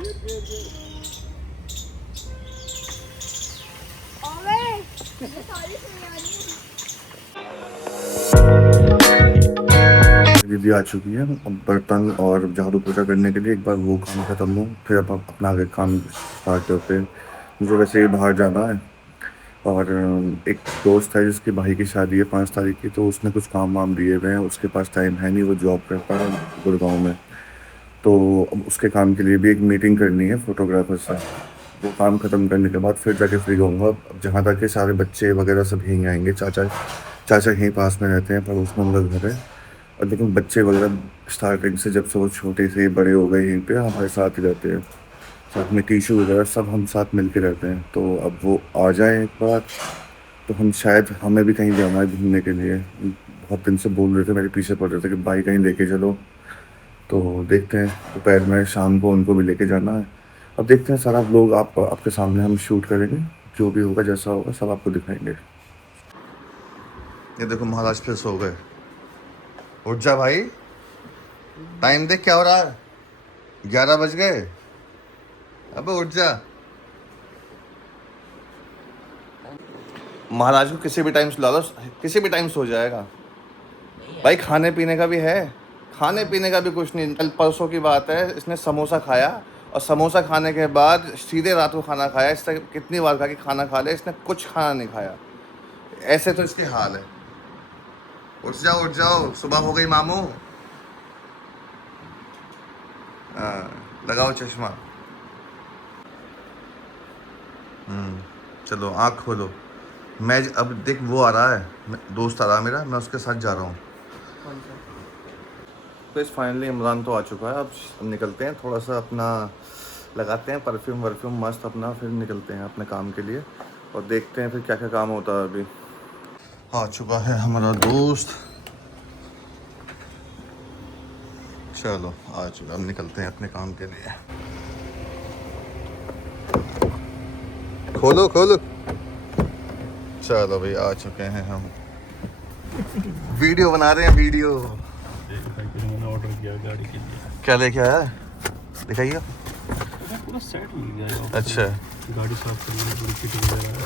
दीदी आ चुकी है। अब बर्तन और झाड़ू पोछा करने के लिए एक बार वो काम खत्म हो, फिर अब अपना आगे काम स्टार्ट करते हैं। मुझे वैसे ही बाहर जाना है और एक दोस्त है जिसके भाई की शादी है 5 तारीख की, तो उसने कुछ काम वाम दिए हुए हैं। उसके पास टाइम है नहीं, वो जॉब करता है गुड़गांव में। तो अब उसके काम के लिए भी एक मीटिंग करनी है फोटोग्राफर से। वो काम ख़त्म करने के बाद फिर जाके फ्री होऊंगा। अब जहाँ तक के सारे बच्चे वगैरह सब यहीं आएंगे। चाचा चाचा यहीं पास में रहते हैं, पड़ोस में उनका घर है। और लेकिन बच्चे वगैरह स्टार्टिंग से जब से वो छोटे से बड़े हो गए यहीं पे हमारे साथ ही रहते हैं। साथ में टीचर वगैरह सब हम साथ मिल के रहते हैं। तो अब वो आ जाए एक बार तो हम शायद, हमें भी कहीं जाना है घूमने के लिए। बहुत दिन से बोल रहे थे, मेरे पीछे पड़ रहे थे कि भाई कहीं लेके चलो। तो देखते हैं, दोपहर में शाम को उनको भी लेके जाना है। अब देखते हैं, सारा लोग आपके सामने हम शूट करेंगे। जो भी होगा जैसा होगा सब आपको दिखाएंगे। ये देखो महाराज फिर सो गए। उठ जा भाई, टाइम देख क्या हो रहा है, 11 बज गए। अबे उठ जा। महाराज को किसी भी टाइम सुला लो, किसी भी टाइम सो जाएगा। भाई खाने पीने का भी है, खाने पीने का भी कुछ नहीं। कल परसों की बात है, इसने समोसा खाया और समोसा खाने के बाद सीधे रात को खाना खाया। इससे कितनी बार कहा कि खाना खा ले, इसने कुछ खाना नहीं खाया। ऐसे तो इसकी हाल है। उठ जाओ, सुबह हो गई मामू। लगाओ चश्मा। चलो आँख खोलो। मैं अब देख, वो आ रहा है, दोस्त आ रहा है मेरा, मैं उसके साथ जा रहा हूँ। तो इस फाइनली इमरान तो आ चुका है। अब निकलते हैं, थोड़ा सा अपना लगाते हैं परफ्यूम वर्फ्यूम मस्त अपना, फिर निकलते हैं अपने काम के लिए और देखते हैं फिर क्या क्या काम होता है। अभी आ चुका है हमारा दोस्त। चलो आ चुका, अब निकलते हैं अपने काम के लिए। खोलो खोलो। चलो भाई आ चुके हैं हम। वीडियो बना रहे हैं, वीडियो। ऑर्डर किया गाड़ी के लिए। क्या लेके आया है, दिखाइए। पूरा सेट मिल गया। अच्छा, गाड़ी साफ करने की पूरी किट वगैरह है।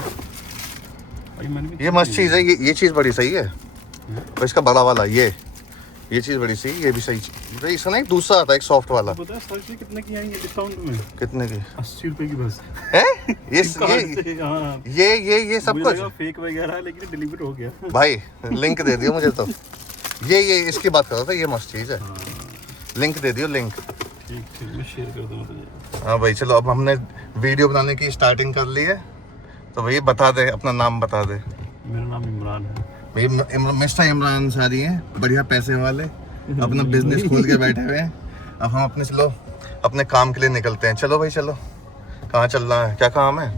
ये मस्त चीज़ है। ये चीज़ बड़ी सही है। और इसका बड़ा वाला ये चीज़ बड़ी सही, ये भी सही चीज़। इसका ना एक दूसरा आता है, एक सॉफ्ट वाला। पता है सर जी कितने की आएंगे डिस्काउंट में? कितने की? 80 रुपए की बस है हाँ। ये सब कुछ फेक वगैरह है, लेकिन डिलीवर हो गया। भाई लिंक दे दियो मुझे। तो ये इसकी बात कर रहा था, ये मस्त चीज़ है। हाँ। लिंक दे दियो, लिंक। ठीक मैं शेयर कर दूँगा तुझे। हाँ भाई चलो, अब हमने वीडियो बनाने की स्टार्टिंग कर ली है। तो भैया बता दे, अपना नाम बता दे। मेरा नाम इमरान है। मिस्टर इमरान अंसारी हैं, बढ़िया पैसे वाले, अपना बिजनेस खोल के बैठे हुए हैं। अब हम अपने चलो अपने काम के लिए निकलते हैं। चलो भाई चलो, कहाँ चलना है, क्या काम है?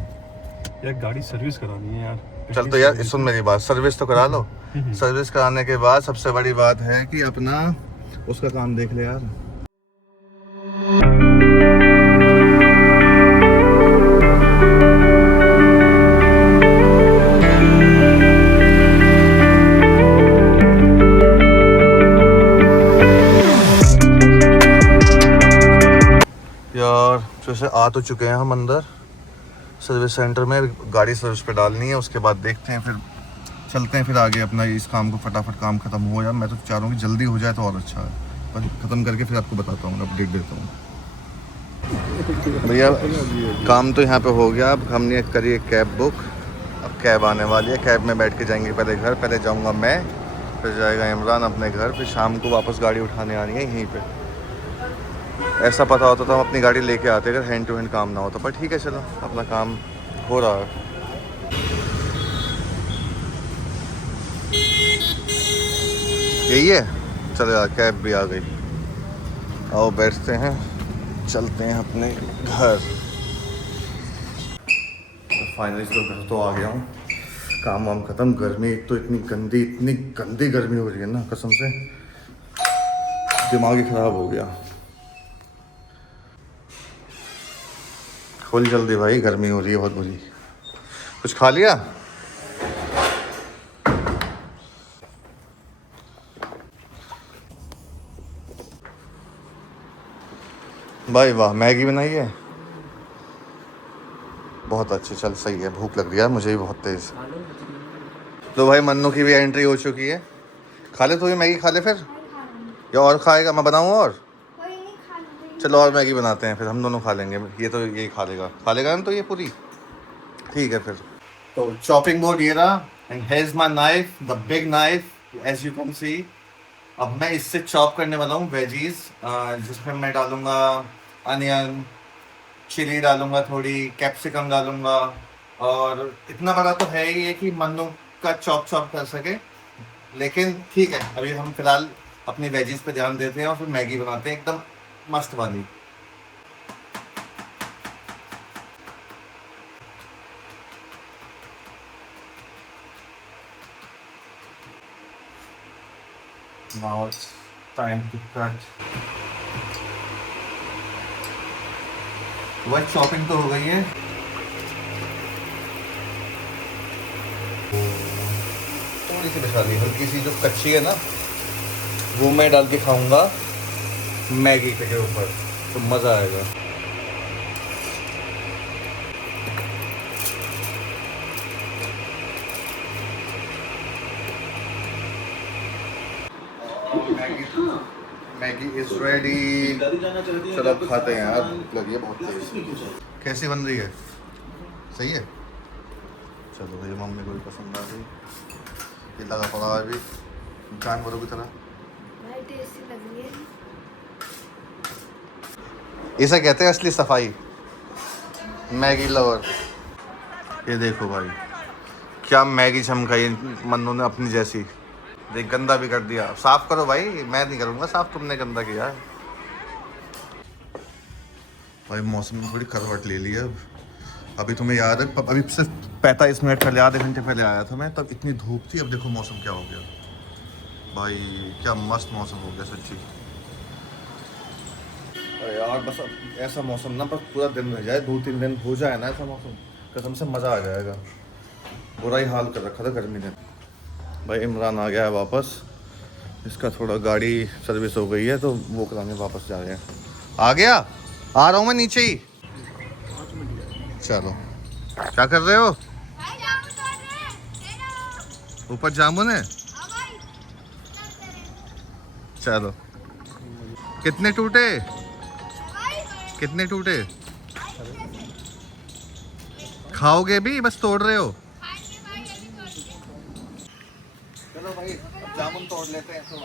यार गाड़ी सर्विस करानी है यार। चल तो यार सुन मेरी बात, सर्विस तो करा लो। सर्विस कराने के बाद सबसे बड़ी बात है कि अपना उसका काम देख ले यार। यार जैसे आ तो चुके हैं हम अंदर सर्विस सेंटर में। गाड़ी सर्विस पे डालनी है, उसके बाद देखते हैं, फिर चलते हैं फिर आगे अपना। इस काम को फटाफट काम खत्म हो जाए। मैं तो चाह रहा हूँ कि जल्दी हो जाए तो और अच्छा है, पर ख़त्म करके फिर आपको बताता हूँ, अपडेट देता हूँ। भैया काम तो यहाँ पे हो गया। अब हमने करी एक कैब बुक, अब कैब आने वाली है। कैब में बैठ के जाएंगे पहले घर, पहले जाऊँगा मैं, फिर जाएगा इमरान अपने घर, फिर शाम को वापस गाड़ी उठाने आनी है यहीं पे। ऐसा पता होता तो हम अपनी गाड़ी लेके आते अगर हैंड टू हैंड काम ना होता, पर ठीक है चलो अपना काम हो रहा है। यही है, चलो यार कैब भी आ गई। आओ बैठते हैं, चलते हैं अपने घर। फाइनली तो घर तो आ गया हूँ, काम वाम ख़त्म। गर्मी एक तो इतनी गंदी गर्मी हो रही है ना, कसम से दिमाग ही ख़राब हो गया। खोल जल्दी भाई, गर्मी हो रही है बहुत बुरी। कुछ खा लिया? भाई वाह, मैगी बनाई है। बहुत अच्छी, चल सही है। भूख लग रही है मुझे भी बहुत तेज़। तो भाई मन्नू की भी एंट्री हो चुकी है। खा ले, तो ये मैगी खा ले फिर, या और खाएगा? मैं बनाऊँ और? चलो और मैगी बनाते हैं फिर, हम दोनों खा लेंगे। ये तो यही खा लेगा ना तो ये पूरी, ठीक है फिर। तो चॉपिंग बोर्ड ये रहा, and here is my knife, the big knife edge you can see. अब मैं इससे चॉप करने वाला हूँ वेजीज, जिसमें मैं डालूंगा अनियन, चिली डालूंगा, थोड़ी कैप्सिकम डालूंगा, और इतना बड़ा तो है ही है कि मन्नू का चॉप कर सके। लेकिन ठीक है, अभी हम फिलहाल अपनी वेजीज पे ध्यान देते हैं और फिर मैगी बनाते हैं एकदम मस्त वाली। Now it's time to cut. वह चॉपिंग तो हो गई है। थोड़ी सी बचा ली, हल्की सी जो कच्ची है ना, वो मैं डाल के खाऊंगा मैगी के ऊपर, तो मज़ा आएगा। Maggi is ready. चलो अब खाते हैं यार, भूख लगी है बहुत तेज। कैसी बन रही है? सही है। चलो भाई, मम्मी को भी पसंद आ गई। ये लगा पड़ा है अभी जानवरों की तरह। इसे कहते हैं असली सफाई, मैगी लवर। ये देखो भाई, क्या मैगी चमकाई मन्नू ने अपनी जैसी। देख, गंदा भी कर दिया। साफ करो भाई, मैं नहीं करूँगा साफ, तुमने गंदा किया है भाई। मौसम ने थोड़ी करवट ले ली है अब। अभी तुम्हें याद है, अभी सिर्फ 45 मिनट पहले, आधे घंटे पहले आया था मैं, तब इतनी धूप थी। अब देखो मौसम क्या हो गया भाई, क्या मस्त मौसम हो गया सच्ची। अरे यार बस अब ऐसा मौसम ना, बस पूरा दिन रह जाए, 2-3 दिन हो जाए ना ऐसा मौसम, कसम से मज़ा आ जाएगा। बुरा ही हाल कर रखा था गर्मी ने। भाई इमरान आ गया है वापस, इसका थोड़ा गाड़ी सर्विस हो गई है तो वो कराने वापस जा रहे हैं। आ गया, आ रहा हूँ मैं नीचे ही। चलो, क्या कर रहे हो? ऊपर जामुन है। चलो, कितने टूटे? कितने टूटे? खाओगे भी, बस तोड़ रहे हो? चलो भाई, अब जामुन तोड़ लेते हैं। तो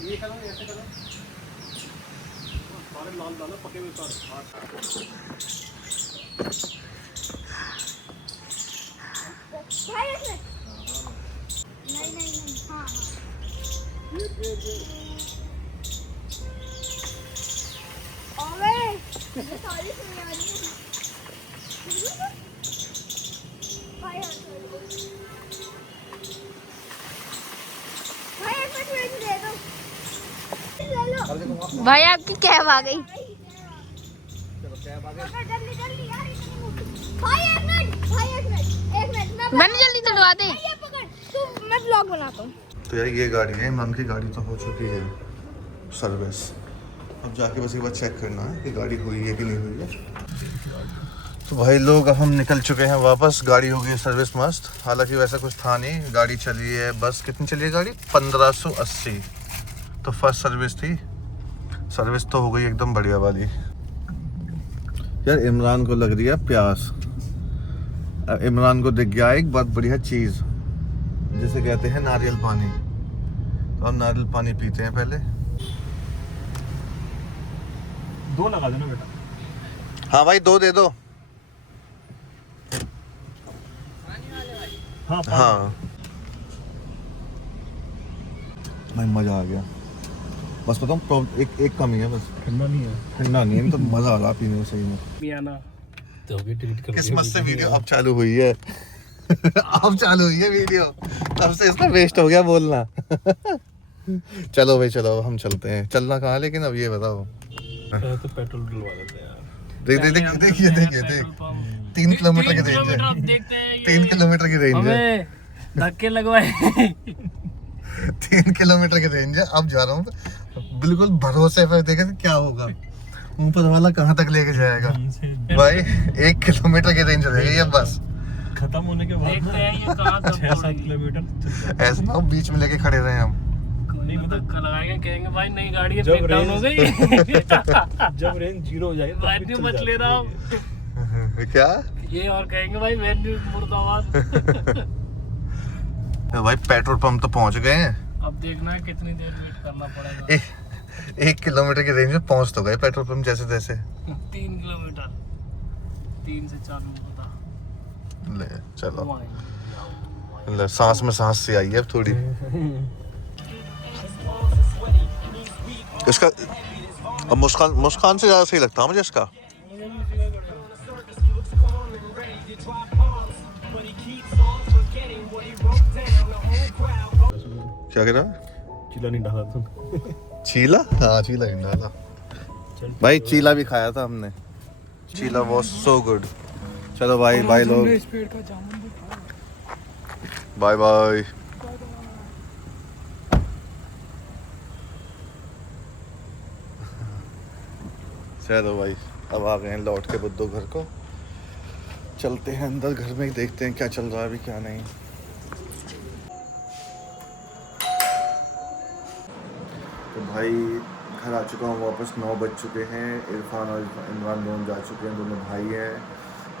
ये करो, ऐसे करो, सारे लाल डालो, पके हुए सारे। नहीं, हाँ भाई आपकी कैब आ गई। मैंने जल्दी चढ़वा दे, मैं ब्लॉग बनाता हूँ। तो यार ये गाड़ी है, इमरान की गाड़ी तो हो चुकी है सर्विस। अब जाके बस एक बार चेक करना है कि गाड़ी हुई है कि नहीं हुई है। तो भाई लोग, अब हम निकल चुके हैं वापस। गाड़ी हो गई सर्विस मस्त। हालांकि वैसा कुछ था नहीं, गाड़ी चली है बस, कितनी चली है गाड़ी? 1580। तो फर्स्ट सर्विस थी, सर्विस तो हो गई एकदम बढ़िया वाली। यार इमरान को लग रही है प्यास। इमरान को दिख गया एक बहुत बढ़िया चीज़, जिसे कहते हैं नारियल पानी। तो हम नारियल पानी पीते हैं पहले। 2 लगा देना बेटा। हाँ भाई, 2 दे दो। हाँ भाई, मज़ा आ गया। बस बताऊँ, एक कमी है बस, ठंडा नहीं है। ठंडा नहीं है, तो मज़ा आ रहा पीने में सही में। नहीं आना तो भी डिलीट कर। किस्मत से वीडियो अब चालू हुई है। अब चालू हुई है वीडियो, तब से इसका वेस्ट हो गया बोलना। चलो भाई, चलो हम चलते हैं। चलना कहाँ लेकिन अब ये बताओ। तो पेट्रोल डलवा देते हैं यार। देखिए 3 किलोमीटर की रेंज है। 3 किलोमीटर की रेंज है, धक्के लगवाए। 3 किलोमीटर की रेंज है। अब जा रहा हूँ बिल्कुल भरोसे पर, देखे क्या होगा, ऊपर वाला कहाँ तक लेके जाएगा। भाई 1 किलोमीटर की रेंज रहेगी ये बस। खत्म होने के बाद देखते हैं ये कहाँ तक 6-7 किलोमीटर ऐसे ना बीच में लेके खड़े रहे हम। नहीं मतलब लगाएंगे, कहेंगे भाई नई गाड़ी है, जब ब्रेक डाउन हो गई। जब रेंज 0 हो जाएगी भाई नहीं मत ले रहा हूँ क्या ये, और कहेंगे भाई वेन्यू मुर्दाबाद। भाई पेट्रोल पंप तो पहुंच गए हैं। अब देखना है कितनी देर वेट करना पड़ेगा। 1 किलोमीटर की रेंज में पहुंच तो गए पेट्रोल पंप जैसे तैसे। 3 किलोमीटर 3 से 4 मिनट होता। ले चलो, वो आएंगे। ले, सांस में सांस सी आई है अब थोड़ी। इसका अब मुस्कान से ज्यादा सही लगता है मुझे इसका। क्या कह रहा? चिल्ला नहीं डाला तुम। चीला? हाँ चीला ही डाला भाई। चीला भी खाया था हमने, चीला वाज सो गुड। चलो भाई बाय लोग, बाय बाय। चलो भाई अब आ गए हैं लौट के बुद्धू घर को। चलते हैं अंदर, घर में देखते हैं क्या चल रहा है अभी क्या नहीं। तो भाई घर आ चुका हूँ वापस, 9 बज चुके हैं। इरफान और इमरान दोनों जा चुके हैं, दोनों भाई हैं।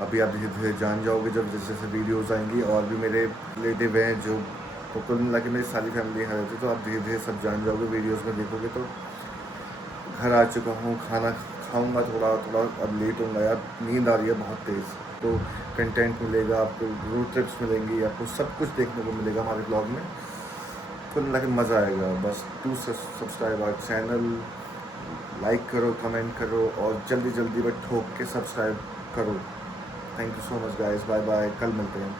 अभी आप धीरे धीरे जान जाओगे जब जैसे जैसे वीडियोज़ आएंगी। और भी मेरे रिलेटिव हैं जो, तो कुल मिला के मेरी सारी फैमिली यहाँ रहती है, तो आप धीरे धीरे सब जान जाओगे वीडियोज़ में देखोगे। तो घर आ चुका हूँ, खाना खाऊंगा थोड़ा थोड़ा, अब लेट होऊंगा यार, नींद आ रही है बहुत तेज़। तो कंटेंट मिलेगा आपको, रोड ट्रिप्स मिलेंगी आपको, सब कुछ देखने को मिलेगा हमारे ब्लॉग में। कुल मिला के मज़ा आएगा। बस to subscribe our channel, like करो, कमेंट करो और जल्दी जल्दी बस ठोक के सब्सक्राइब करो। Thank you so much guys, bye bye, कल मिलते हैं।